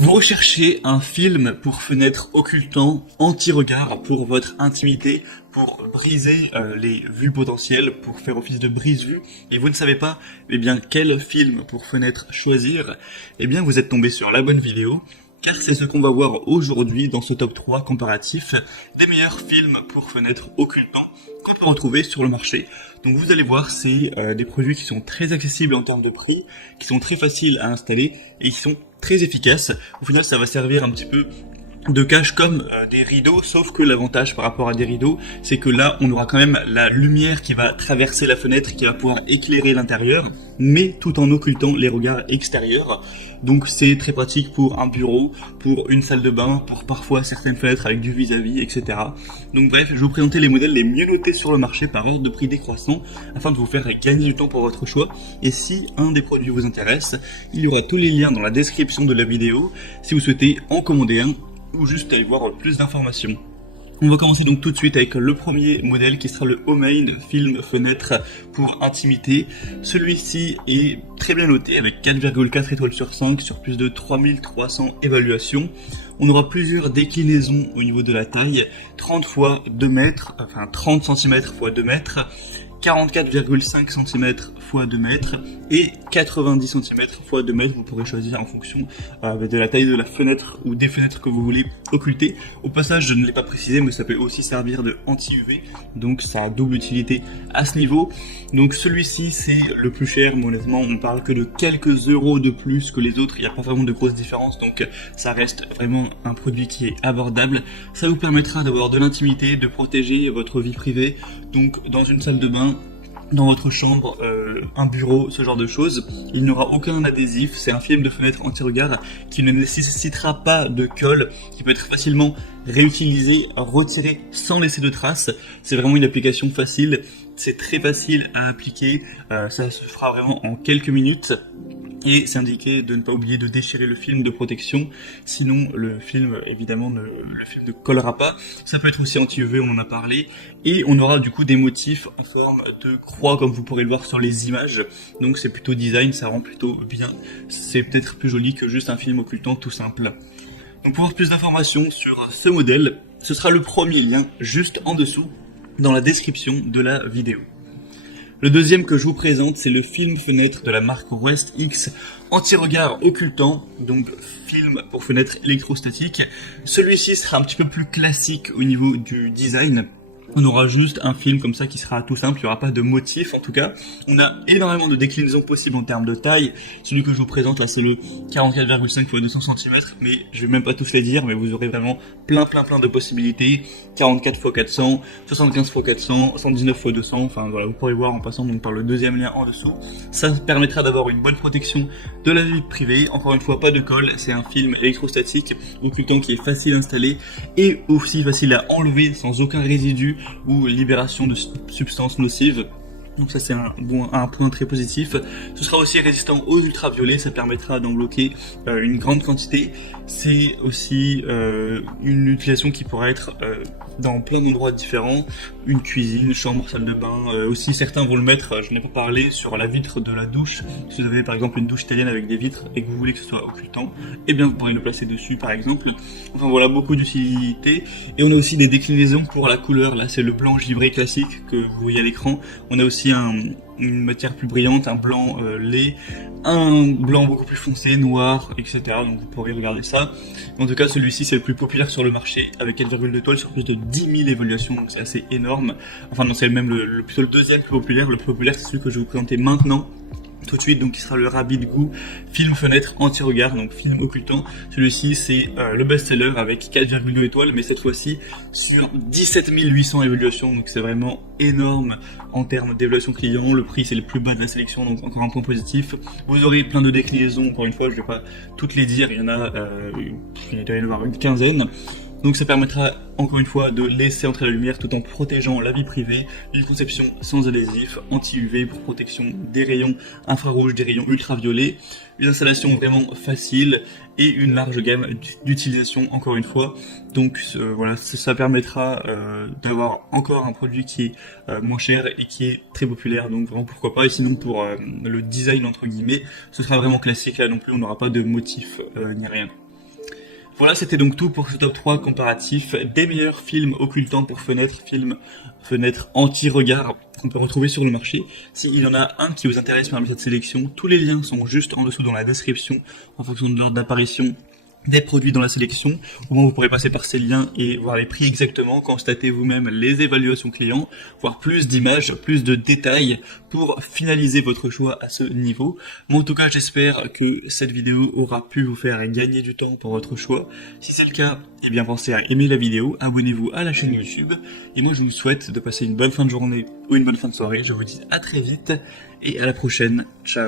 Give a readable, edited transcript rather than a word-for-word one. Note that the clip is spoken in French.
Vous recherchez un film pour fenêtre occultant, anti-regard pour votre intimité, pour briser les vues potentielles, pour faire office de brise-vue, et vous ne savez pas quel film pour fenêtre choisir. Vous êtes tombé sur la bonne vidéo, car c'est ce qu'on va voir aujourd'hui dans ce top 3 comparatif des meilleurs films pour fenêtre occultant qu'on peut retrouver sur le marché. Donc vous allez voir, c'est des produits qui sont très accessibles en termes de prix, qui sont très faciles à installer et qui sont très efficaces. Au final, ça va servir un petit peu de cache comme des rideaux, sauf que l'avantage par rapport à des rideaux, c'est que là, on aura quand même la lumière qui va traverser la fenêtre, qui va pouvoir éclairer l'intérieur, mais tout en occultant les regards extérieurs. Donc c'est très pratique pour un bureau, pour une salle de bain, pour parfois certaines fenêtres avec du vis-à-vis, etc. Donc bref, je vais vous présenter les modèles les mieux notés sur le marché par ordre de prix décroissant, afin de vous faire gagner du temps pour votre choix. Et si un des produits vous intéresse, il y aura tous les liens dans la description de la vidéo, si vous souhaitez en commander un, ou juste aller voir plus d'informations. On va commencer donc tout de suite avec le premier modèle qui sera le Homemade Film Fenêtre pour intimité. Celui-ci est très bien noté avec 4,4 étoiles sur 5 sur plus de 3300 évaluations. On aura plusieurs déclinaisons au niveau de la taille, 30 x 2 mètres, enfin 30 cm x 2 mètres, 44,5 cm x 2 mètres et 90 cm x 2 mètres. Vous pourrez choisir en fonction de la taille de la fenêtre ou des fenêtres que vous voulez occulter. Au passage, je ne l'ai pas précisé, mais ça peut aussi servir de anti-UV, donc ça a double utilité à ce niveau. Donc celui-ci, c'est le plus cher, mais honnêtement, on parle que de quelques euros de plus que les autres. Il n'y a pas vraiment de grosses différences, donc ça reste vraiment un produit qui est abordable. Ça vous permettra d'avoir de l'intimité, de protéger votre vie privée, donc dans une salle de bain, dans votre chambre, un bureau, ce genre de choses. Il n'y aura aucun adhésif, c'est un film de fenêtre anti-regard qui ne nécessitera pas de colle, qui peut être facilement réutilisé, retiré sans laisser de traces. C'est vraiment une application facile, c'est très facile à appliquer, ça se fera vraiment en quelques minutes. Et c'est indiqué de ne pas oublier de déchirer le film de protection, sinon le film évidemment ne collera pas. Ça peut être aussi anti-UV, on en a parlé. Et on aura du coup des motifs en forme de croix comme vous pourrez le voir sur les images. Donc c'est plutôt design, ça rend plutôt bien. C'est peut-être plus joli que juste un film occultant tout simple. Donc pour avoir plus d'informations sur ce modèle, ce sera le premier lien juste en dessous dans la description de la vidéo. Le deuxième que je vous présente, c'est le film fenêtre de la marque West X anti-regard occultant, donc film pour fenêtre électrostatique. Celui-ci sera un petit peu plus classique au niveau du design. On aura juste un film comme ça qui sera tout simple, il n'y aura pas de motif en tout cas. On a énormément de déclinaisons possibles en termes de taille. Celui que je vous présente là, c'est le 44,5 x 200 cm, mais je vais même pas tous les dire, mais vous aurez vraiment plein de possibilités. 44 x 400, 75 x 400, 119 x 200, enfin voilà, vous pourrez voir en passant donc par le deuxième lien en dessous. Ça permettra d'avoir une bonne protection de la vie privée. Encore une fois, pas de colle, c'est un film électrostatique occultant qui est facile à installer et aussi facile à enlever sans aucun résidu ou libération de substances nocives. Donc ça c'est un point très positif. Ce sera aussi résistant aux ultraviolets, ça permettra d'en bloquer une grande quantité. C'est aussi une utilisation qui pourra être dans plein d'endroits différents, une cuisine, chambre, salle de bain. Aussi certains vont le mettre, je n'ai pas parlé, sur la vitre de la douche. Si vous avez par exemple une douche italienne avec des vitres et que vous voulez que ce soit occultant, eh bien vous pourrez le placer dessus par exemple. Enfin voilà, beaucoup d'utilité. Et on a aussi des déclinaisons pour la couleur. Là c'est le blanc givré classique que vous voyez à l'écran. On a aussi une matière plus brillante, un blanc lait, un blanc beaucoup plus foncé, noir, etc. Donc vous pourrez regarder ça. En tout cas, celui-ci c'est le plus populaire sur le marché, avec 4,2 étoiles sur plus de 10 000 évaluations, donc c'est assez énorme. Enfin non, c'est même plutôt le deuxième plus populaire. Le plus populaire c'est celui que je vais vous présenter maintenant, tout de suite, donc qui sera le Rabbit Goo film fenêtre anti-regard, donc film occultant. Celui-ci c'est le best-seller avec 4,2 étoiles, mais cette fois-ci sur 17 800 évaluations, donc c'est vraiment énorme en termes d'évaluation client. Le prix c'est le plus bas de la sélection, donc encore un point positif. Vous aurez plein de déclinaisons, encore une fois je vais pas toutes les dire, il y en a il doit y en avoir une quinzaine. Donc ça permettra encore une fois de laisser entrer la lumière tout en protégeant la vie privée, une conception sans adhésif, anti-UV pour protection des rayons infrarouges, des rayons ultraviolets, une installation vraiment facile et une large gamme d'utilisation encore une fois. Donc voilà, ça permettra d'avoir encore un produit qui est moins cher et qui est très populaire, donc vraiment pourquoi pas. Et sinon pour le design entre guillemets, ce sera vraiment classique, là non plus on n'aura pas de motif ni rien. Voilà, c'était donc tout pour ce top 3 comparatif des meilleurs films occultants pour fenêtre anti-regard qu'on peut retrouver sur le marché. S'il y en a un qui vous intéresse parmi cette sélection, tous les liens sont juste en dessous dans la description en fonction de l'ordre d'apparition des produits dans la sélection. Au moins vous pourrez passer par ces liens et voir les prix exactement, constater vous-même les évaluations clients, voir plus d'images, plus de détails pour finaliser votre choix à ce niveau. Moi en tout cas j'espère que cette vidéo aura pu vous faire gagner du temps pour votre choix. Si c'est le cas, eh bien pensez à aimer la vidéo, abonnez-vous à la chaîne YouTube et moi je vous souhaite de passer une bonne fin de journée ou une bonne fin de soirée. Je vous dis à très vite et à la prochaine. Ciao.